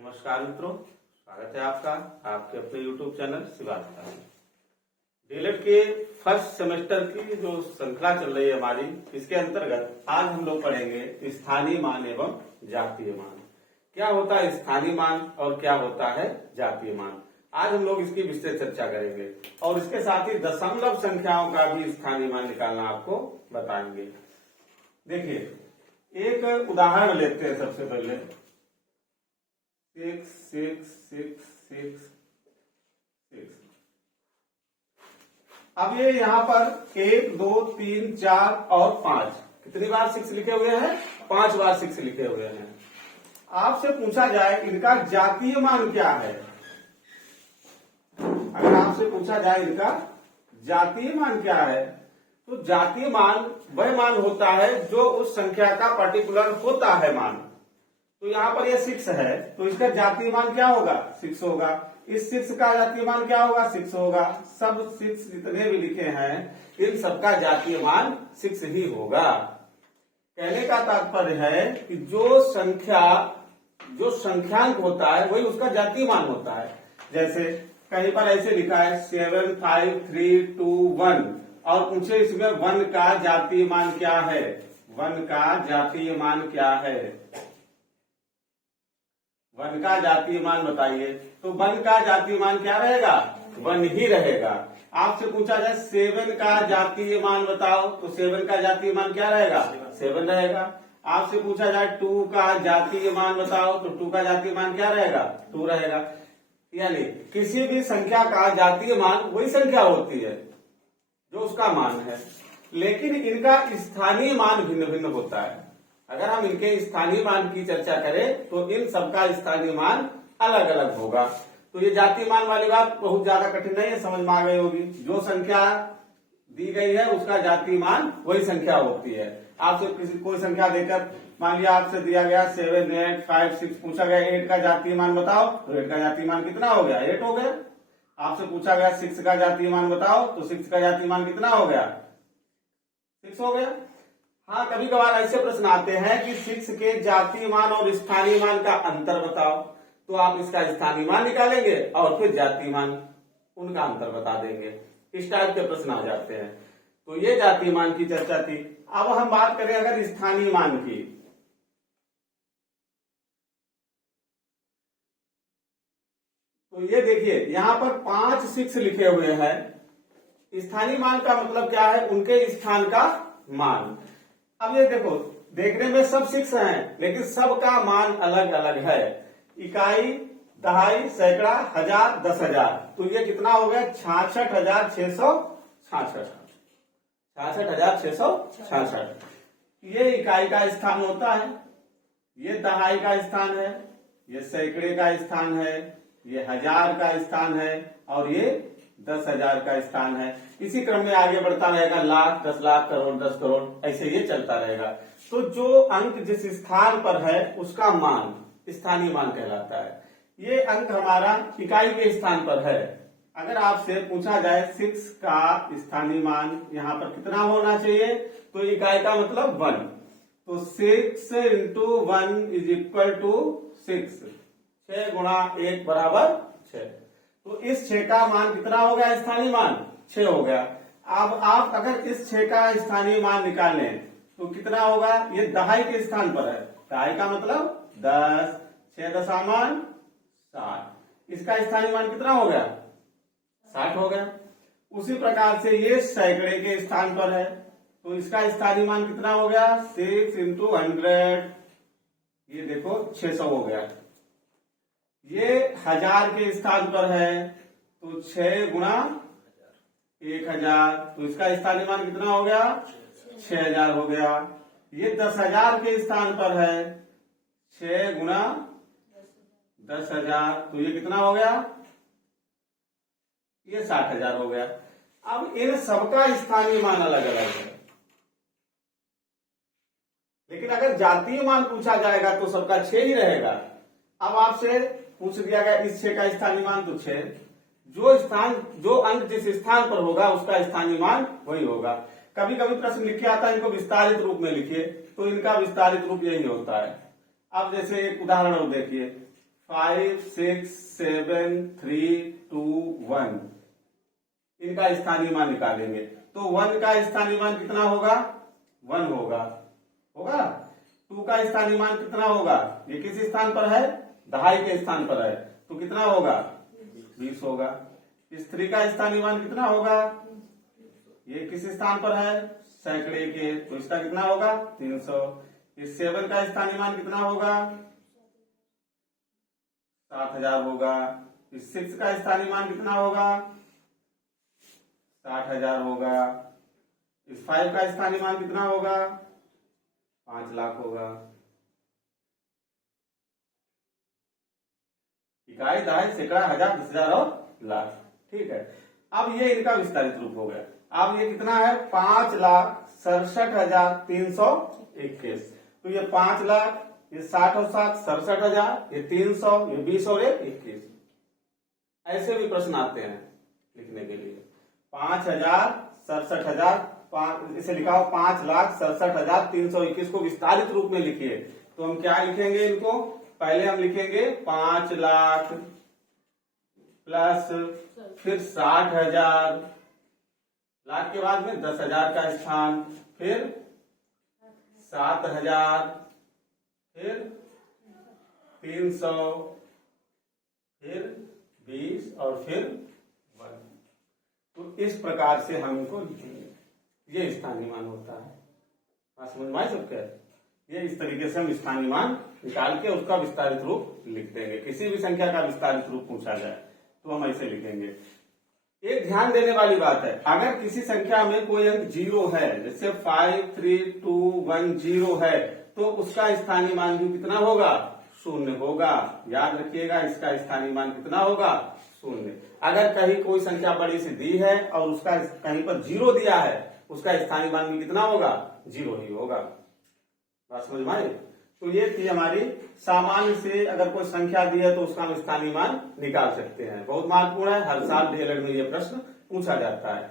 नमस्कार मित्रों, स्वागत है आपका आपके अपने YouTube चैनल शिवाज का। डीएलएड के फर्स्ट सेमेस्टर की जो श्रृंखला चल रही है हमारी, इसके अंतर्गत आज हम लोग पढ़ेंगे स्थानीय मान एवं जातीय मान। क्या होता है स्थानीय मान और क्या होता है जातीय मान, आज हम लोग इसकी विस्तृत चर्चा करेंगे और इसके साथ ही दशमलव संख्याओं का भी स्थानीय मान निकालना आपको बताएंगे। देखिए, एक उदाहरण लेते हैं। सबसे पहले 6 6 6 6 6। अब ये यहाँ पर 1 2 3 4 और 5 कितनी बार 6 लिखे हुए हैं? 5 बार 6 लिखे हुए हैं। आपसे पूछा जाए इनका जातीय मान क्या है। अगर आपसे पूछा जाए इनका जातीय मान क्या है, तो जातीय मान वह मान होता है जो उस संख्या का पर्टिकुलर होता है मान। तो यहाँ पर ये 6 है, तो इसका जातीय मान क्या होगा? 6 होगा। इस 6 का जातीय मान क्या होगा? 6 होगा। सब 6 जितने भी लिखे हैं इन सबका जातीय मान 6 ही होगा। कहने का तात्पर्य है कि जो संख्यांक होता है वही उसका जातीय मान होता है। जैसे कहीं पर ऐसे लिखा है 7 5 3 2 1 और पूछे इसमें 1 का जातीय मान क्या है? 1 का जातीय मान क्या है? 1 का जातीय मान बताइए। तो 1 का जातीय मान क्या रहेगा? 1 ही रहेगा। आपसे पूछा जाए 7 का जातीय मान बताओ, तो 7 का जातीय मान क्या रहेगा? 7 रहेगा। आपसे पूछा जाए 2 का जातीय मान बताओ, तो 2 का जातीय मान क्या रहेगा? 2 रहेगा। यानी किसी भी संख्या का जातीय मान वही संख्या होती है जो उसका मान है, लेकिन इनका स्थानीय मान भिन्न भिन्न होता है। अगर हम इनके स्थानीय मान की चर्चा करें तो इन सबका स्थानीय मान अलग अलग होगा। तो ये जातीय मान वाली बात बहुत ज्यादा कठिन नहीं है, समझ में आ गई होगी। जो संख्या दी गई है उसका जातीय मान वही संख्या होती है। आपसे कोई संख्या देकर मान लिया आपसे दिया गया 7 8 5 6, पूछा गया 8 का जातीय मान बताओ, तो 8 का जातीय मान कितना हो गया? 8 हो गया। आपसे पूछा गया 6 का जातीय मान बताओ, तो 6 का जातीय मान कितना हो गया? 6 हो गया। हाँ, कभी कभार ऐसे प्रश्न आते हैं कि 6 के जातीय मान और स्थानीय मान का अंतर बताओ, तो आप इसका स्थानीय मान निकालेंगे और फिर जातीय मान उनका अंतर बता देंगे। इस टाइप के प्रश्न आ जाते हैं। तो ये जातीय मान की चर्चा थी। अब हम बात करें अगर स्थानीय मान की, तो ये देखिए यहाँ पर 5 6 लिखे हुए हैं। स्थानीय मान का मतलब क्या है? उनके स्थान का मान। अब ये देखो, देखने में सब 6 हैं, लेकिन सबका मान अलग अलग है। इकाई, दहाई, सैकड़ा, हजार, 10,000, तो ये कितना हो गया? 66,666। 66,666। ये इकाई का स्थान होता है, ये दहाई का स्थान है, ये सैकड़े का स्थान है, ये हजार का स्थान है और ये 10,000 का स्थान है। इसी क्रम में आगे बढ़ता रहेगा, लाख, 10 लाख, करोड़, 10 करोड़, ऐसे ये चलता रहेगा। तो जो अंक जिस स्थान पर है उसका मान स्थानीय मान कहलाता है। ये अंक हमारा इकाई के स्थान पर है। अगर आपसे पूछा जाए 6 का स्थानीय मान यहाँ पर कितना होना चाहिए, तो इकाई का मतलब 1, तो 6 इंटू 1 इज इक्वल टू 6। 6 गुणा 1 बराबर 6। तो इस 6 का मान कितना हो गया? स्थानीय मान 6 हो गया। अब आप अगर इस 6 का स्थानीय मान निकालें तो कितना होगा? ये दहाई के स्थान पर है, दहाई का मतलब 10, 6 दशामान 60। इसका स्थानीय मान कितना हो गया? 60 हो गया। उसी प्रकार से ये सैकड़े के स्थान पर है, तो इसका स्थानीय मान कितना हो गया? 6 इंटू 100, ये देखो 600 हो गया। ये हजार के स्थान पर है, तो 6 गुणा 1000, तो इसका स्थानीय मान कितना हो गया? 6000 हो गया। ये 10,000 के स्थान पर है, 6 गुणा 10,000, तो ये कितना हो गया? ये 60,000 हो गया। अब इन सबका स्थानीय मान अलग अलग है, लेकिन अगर जातीय मान पूछा जाएगा तो सबका 6 ही रहेगा। अब आपसे पूछ दिया गया इस 6 का स्थानीय मान, तो 6, जो अंक जिस स्थान पर होगा उसका स्थानीय मान वही होगा। कभी कभी प्रश्न लिखे आता है इनको विस्तारित रूप में लिखिए, तो इनका विस्तारित रूप यही होता है। अब जैसे एक उदाहरण और देखिए, 5 6 7 3 2 1 इनका स्थानीय मान निकालेंगे। तो 1 का स्थानीय मान कितना होगा? 1 होगा। 2 का स्थानीय मान कितना होगा? ये किस स्थान पर है? दहाई के स्थान पर है, तो कितना होगा? 20 होगा। इस 3 का स्थानीय मान कितना होगा? ये किस स्थान पर है? सैकड़े के, तो इसका कितना होगा? 300। इस 7 का स्थानीय मान कितना होगा? 7000 होगा। इस 6 का स्थानीय मान कितना होगा? 60,000 होगा। इस 5 का स्थानीय मान कितना होगा? 5 लाख होगा। इकाई, दहाई, सैकड़ा, हजार, 10,000 और लाख। ठीक है, अब ये इनका विस्तारित रूप हो गया। अब ये कितना है? 5,67,321। तो ये 5 लाख, ये 60 और 7 67,000, ये 300, ये 20 और 21। ऐसे भी प्रश्न आते हैं लिखने के लिए। 5,67,000, इसे लिखा हो 5,67,321 को विस्तारित रूप में लिखिए। तो हम क्या लिखेंगे इनको? पहले हम लिखेंगे 5 लाख प्लस फिर 60,000, लाख के बाद में 10,000 का स्थान, फिर 7,000, फिर 300, फिर 20 और फिर 1। तो इस प्रकार से हम इनको लिखेंगे। ये स्थानीय मान होता है। बात समझ में आई सबके? ये इस तरीके से हम स्थानीय मान निकाल के उसका विस्तारित रूप लिख देंगे। किसी भी संख्या का विस्तारित रूप पूछा जाए तो हम ऐसे लिखेंगे। एक ध्यान देने वाली बात है, अगर किसी संख्या में कोई अंक 0 है, जैसे 5 3 2 1 0 है, तो उसका स्थानीय मान भी कितना होगा? 0 होगा। याद रखिएगा, इसका स्थानीय मान कितना होगा? 0। अगर कहीं कोई संख्या बड़ी सी दी है और उसका कहीं पर 0 दिया है, उसका स्थानीय मान भी कितना होगा? 0 ही होगा। बात समझ में आई? तो ये थी हमारी सामान्य से अगर कोई संख्या दी है तो उसका हम स्थानीय मान निकाल सकते हैं। बहुत महत्वपूर्ण है, हर साल डीएलएड में ये प्रश्न पूछा जाता है।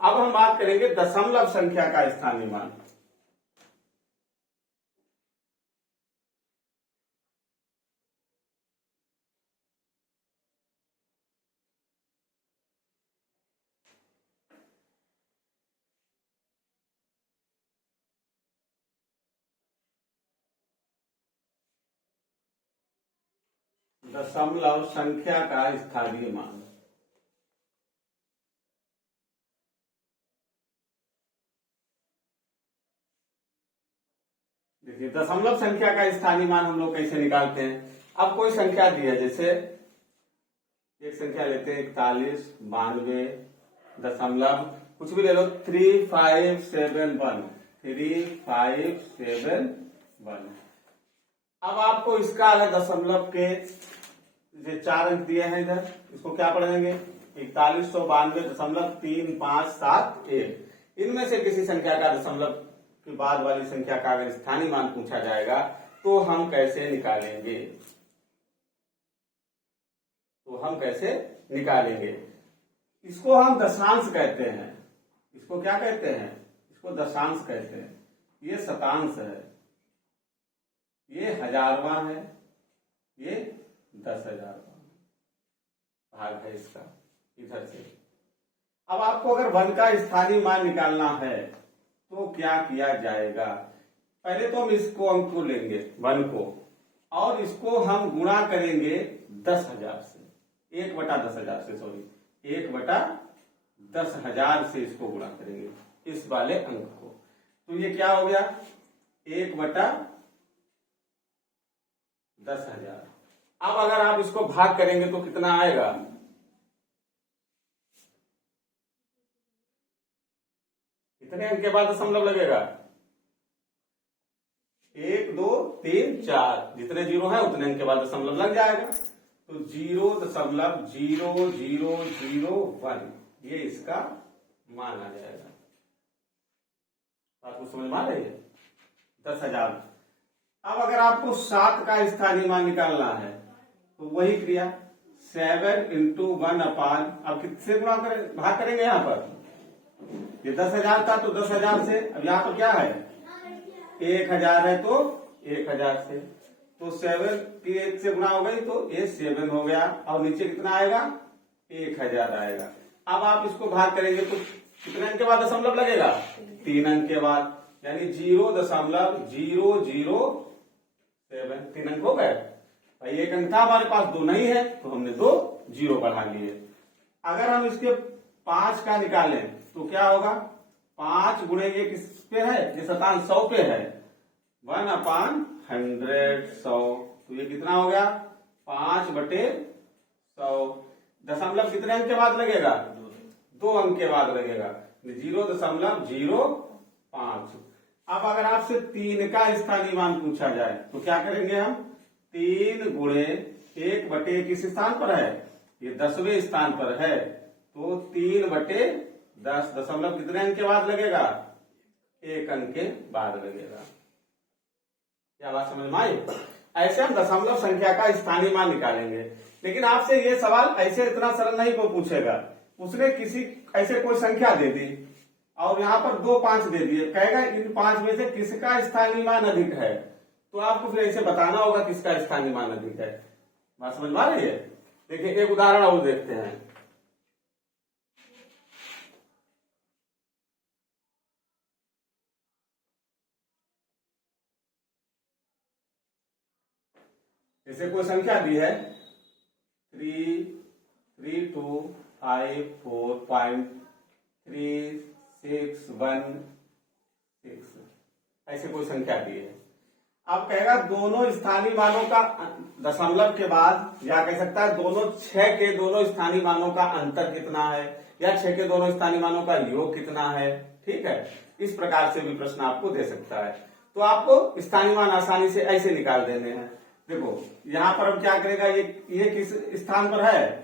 अब हम बात करेंगे दशमलव संख्या का स्थानीय मान। दशमलव संख्या का स्थानीय मान। देखिए, दशमलव संख्या का स्थानीय मान हम लोग कैसे निकालते हैं? अब कोई संख्या दी है, जैसे एक संख्या लेते हैं 41 92 दशमलव कुछ भी ले लो 3571 3571। अब आपको इसका अगर दशमलव के जो 4 अंक दिए हैं इधर, इसको क्या पढ़ेंगे? 4192.3571। इनमें से किसी संख्या का दशमलव के बाद वाली संख्या का अगर स्थानीय मान पूछा जाएगा तो हम कैसे निकालेंगे? इसको हम दशांश कहते हैं। इसको क्या कहते हैं? इसको दशांश कहते हैं। ये शतांश है, ये हजारवां है, ये 10,000वां भाग है इसका इधर से। अब आपको अगर 1 का स्थानीय मान निकालना है तो क्या किया जाएगा? पहले तो हम इसको अंक को लेंगे 1 को, और इसको हम गुणा करेंगे 10,000 से, 1/10,000 से, सॉरी 1/10,000 से इसको गुणा करेंगे इस वाले अंक को। तो ये क्या हो गया? 1/10,000। अब अगर आप इसको भाग करेंगे तो कितना आएगा? कितने अंक के बाद दशमलव लगेगा? 1 2 3 4, जितने 0 है उतने अंक के बाद दशमलव लग जाएगा। तो 0.0001 ये इसका मान आ जाएगा। आपको समझ में आ रही है? 10,000। अब अगर आपको 7 का स्थानीय मान निकालना है तो वही क्रिया 7 × 1/, अब किससे गुणा करें, भाग करेंगे? यहाँ पर ये 10,000 था तो 10,000 से, अब यहाँ पर क्या है? 1,000 है तो 1,000 से। तो 7 की 1 से गुणा हो गई तो ये 7 हो गया, और नीचे कितना आएगा 1000 आएगा। अब आप इसको भाग करेंगे तो कितने अंक के बाद दशमलव लगेगा 3 अंक के बाद, यानी 0.007। 3 अंक हो गए भाई, एक अंक था हमारे पास, 2 नहीं है तो हमने 2 जीरो बढ़ा लिए। अगर हम इसके 5 का निकालें तो क्या होगा, 5 गुणे ये किस पे है, ये शतांश 100 पे है, 1/100 100, तो ये कितना हो गया 5/100। दशमलव कितने अंक के बाद लगेगा 2 अंक के बाद लगेगा, 0.05। अब अगर आपसे 3 का स्थानीय मान पूछा जाए तो क्या करेंगे हम, 3 गुणे 1/, किस स्थान पर है, ये 10वें स्थान पर है, तो 3/10। दशमलव कितने अंक के बाद लगेगा, 1 अंक के बाद लगेगा। क्या बात समझ में आई? ऐसे हम दशमलव संख्या का स्थानीय मान निकालेंगे। लेकिन आपसे ये सवाल ऐसे इतना सरल नहीं को पूछेगा, उसने किसी ऐसे कोई संख्या दे दी और यहाँ पर 2 5 दे दिए, कहेगा इन 5 में से किसका स्थानीय मान अधिक है, तो आपको फिर ऐसे बताना होगा किसका स्थानीय मान अधिक है। बात समझ में आ रही है? देखिए एक उदाहरण और देखते हैं। जैसे कोई संख्या दी है 33254.3616, ऐसे कोई संख्या दी है। अब कहेगा दोनों स्थानीय मानों का दशमलव के बाद, या कह सकता है दोनों 6 के दोनों स्थानीय मानों का अंतर कितना है, या 6 के दोनों स्थानीय मानों का योग कितना है। ठीक है, इस प्रकार से भी प्रश्न आपको दे सकता है। तो आपको स्थानीय मान आसानी से ऐसे निकाल देने हैं। देखो यहाँ पर हम क्या करेगा, ये किस स्थान पर है,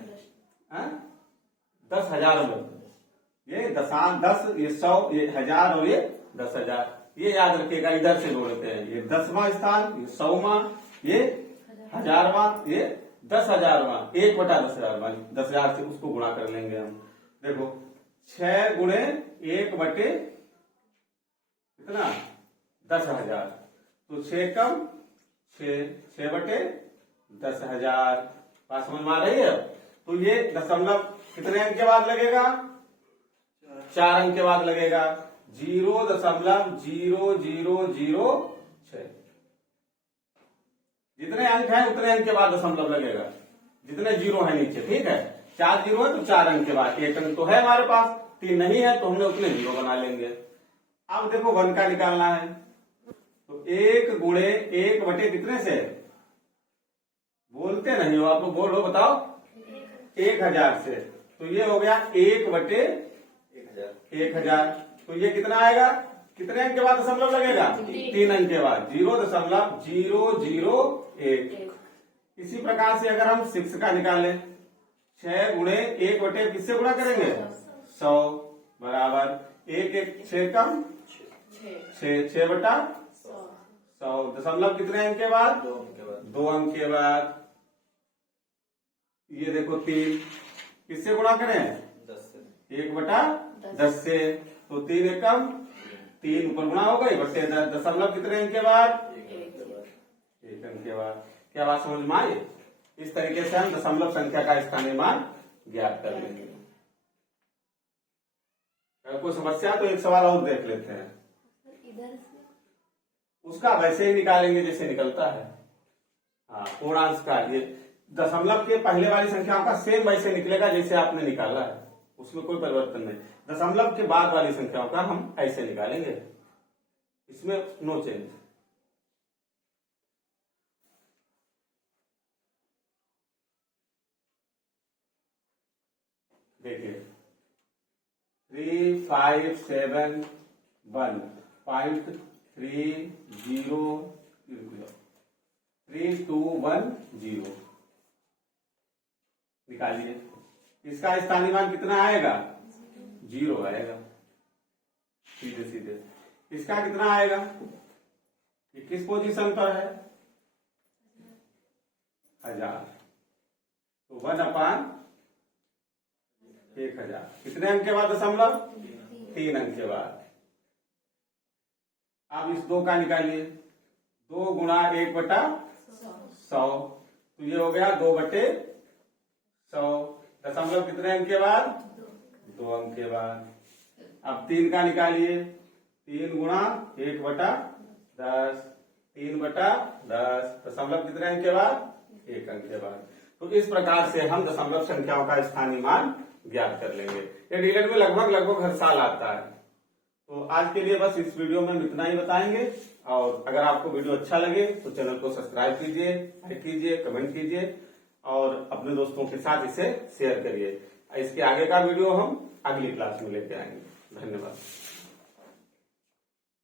10,000 में, ये 10, ये 100, ये 1000 और ये 10,000, ये याद रखिएगा, इधर से जोड़ते हैं, ये 10वां स्थान, ये 100वां, ये 1000वां, ये 10,000वां, 1/10,000, 10,000 से उसको गुणा कर लेंगे हम। देखो 6 गुणे 1/, कितना 10,000, तो 6 कम 6/10,000। बात समझ में आ रही है? तो ये दशमलव कितने अंक के बाद लगेगा, 4 अंक के बाद लगेगा, 0.0006। जितने अंक है उतने अंक के बाद दशमलव लगेगा, जितने जीरो है नीचे। ठीक है, 4 जीरो है तो 4 अंक के बाद, 1 अंक तो है हमारे पास, 3 नहीं है तो हमने उतने जीरो बना लेंगे। अब देखो 1 का निकालना है, तो 1 गुणे 1/, कितने से, बोलते नहीं हो आप लोग, बोलो बताओ, 1000 से, तो ये हो गया 1/1000। तो ये कितना आएगा, कितने अंक के बाद दशमलव लगेगा, 3 अंक के बाद, 0.001। इसी प्रकार से अगर हम 6 का निकालें, 6 गुणे 1/, किससे गुणा करेंगे, 100 बराबर 1 6 कम 6/100। दशमलव कितने अंक के बाद, 2 अंक के बाद। ये देखो 3, किससे गुणा करें, 1/10 से, तो 3 एकम 3 ऊपर गुणा हो गई, बट्टे 10। दशमलव कितने अंक के बाद, 1 अंक के बाद। क्या बात समझ में आई? इस तरीके से हम दशमलव संख्या का स्थानीय मान ज्ञात कर लेंगे। अगर कोई समस्या तो एक सवाल और देख लेते हैं, उसका वैसे ही निकालेंगे जैसे निकलता है। हाँ, पूर्णांश का, ये दशमलव के पहले वाली संख्याओं का सेम वैसे निकलेगा जैसे आपने निकाला है, उसमें कोई परिवर्तन नहीं। दशमलव के बाद वाली संख्याओं का हम ऐसे निकालेंगे, इसमें नो चेंज। देखिए 3571.3210 निकालिए। इसका स्थानीय मान कितना आएगा, 0 आएगा, सीधे सीधे। इसका कितना आएगा, ये किस पोजीशन पर है, 1000, तो 1/1000। कितने अंक के बाद दशमलव, 3 अंक के बाद। अब इस 2 का निकालिए, 2 गुणा 1/100, 100। तो ये हो गया 2/100। दशमलव कितने अंक के बाद? 2 अंक के बाद। अब 3 का निकालिए। 3 गुणा 1/10, 3/10। दशमलव कितने अंक के बाद? 1 अंक के बाद। तो इस प्रकार से हम दशमलव संख्याओं का स्थानीय मान ज्ञात कर लेंगे। ये डीएलएड में लगभग हर साल आता है। तो आज के लिए बस इस वीडियो में इतना ही बताएंगे। और अगर आपको वीडियो अच्छा लगे तो चैनल को सब्सक्राइब कीजिए, लाइक कीजिए, कमेंट कीजिए और अपने दोस्तों के साथ इसे शेयर करिए। इसके आगे का वीडियो हम अगली क्लास में लेके आएंगे। धन्यवाद।